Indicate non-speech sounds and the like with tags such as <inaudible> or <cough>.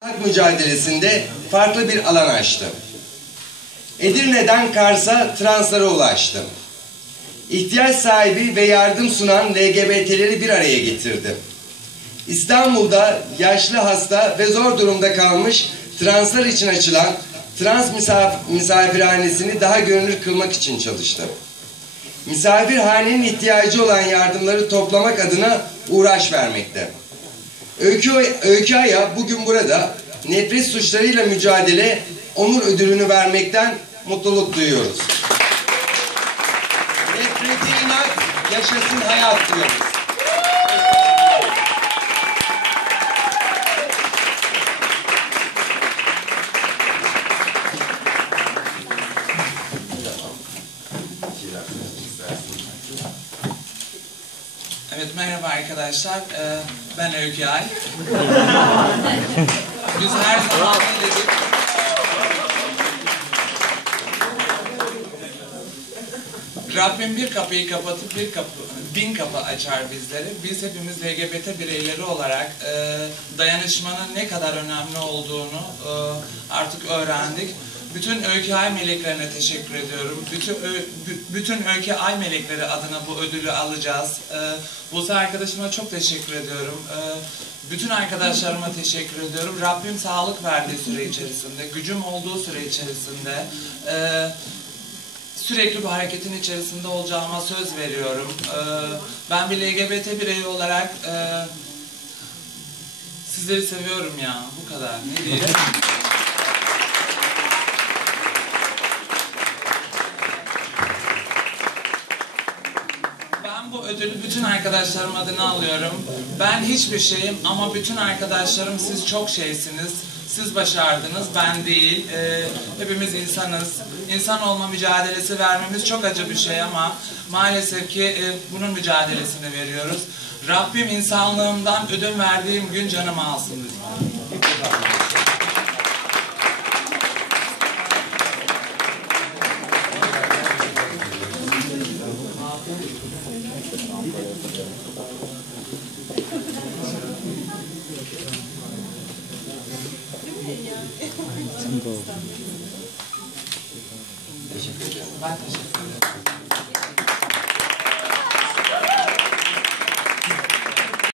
Hak mücadelesinde farklı bir alan açtı. Edirne'den Kars'a translara ulaştı. İhtiyaç sahibi ve yardım sunan LGBT'leri bir araya getirdi. İstanbul'da yaşlı hasta ve zor durumda kalmış translar için açılan trans misaf misafirhanesini daha görünür kılmak için çalıştı. Misafirhanenin ihtiyacı olan yardımları toplamak adına uğraş vermekte. Öykü, Öykü Aya bugün burada nefret suçlarıyla mücadele onur ödülünü vermekten mutluluk duyuyoruz. Nefrete inat, yaşasın hayat diyoruz. Evet merhaba arkadaşlar. Ee, ben Öykü Ay. <laughs> Biz her zaman dedik? Rabbim bir kapıyı kapatıp bir kapı, bin kapı açar bizlere. Biz hepimiz LGBT bireyleri olarak e, dayanışmanın ne kadar önemli olduğunu e, artık öğrendik. Bütün Öykü Ay meleklerine teşekkür ediyorum. Bütün, bütün Öykü Ay melekleri adına bu ödülü alacağız. E, Buse arkadaşıma çok teşekkür ediyorum. E, bütün arkadaşlarıma teşekkür ediyorum. Rabbim sağlık verdiği süre içerisinde, gücüm olduğu süre içerisinde e, sürekli bu hareketin içerisinde olacağıma söz veriyorum. Ee, ben bir LGBT bireyi olarak sizleri seviyorum ya. Bu kadar. Ne diyeyim? Ben bu ödülü bütün arkadaşlarım adına alıyorum. Ben hiçbir şeyim ama bütün arkadaşlarım siz çok şeysiniz. Siz başardınız, ben değil. Ee, hepimiz insanız. İnsan olma mücadelesi vermemiz çok acı bir şey ama maalesef ki e, bunun mücadelesini veriyoruz. Rabbim insanlığımdan ödün verdiğim gün canımı alsın lütfen. Ben teşekkür ederim.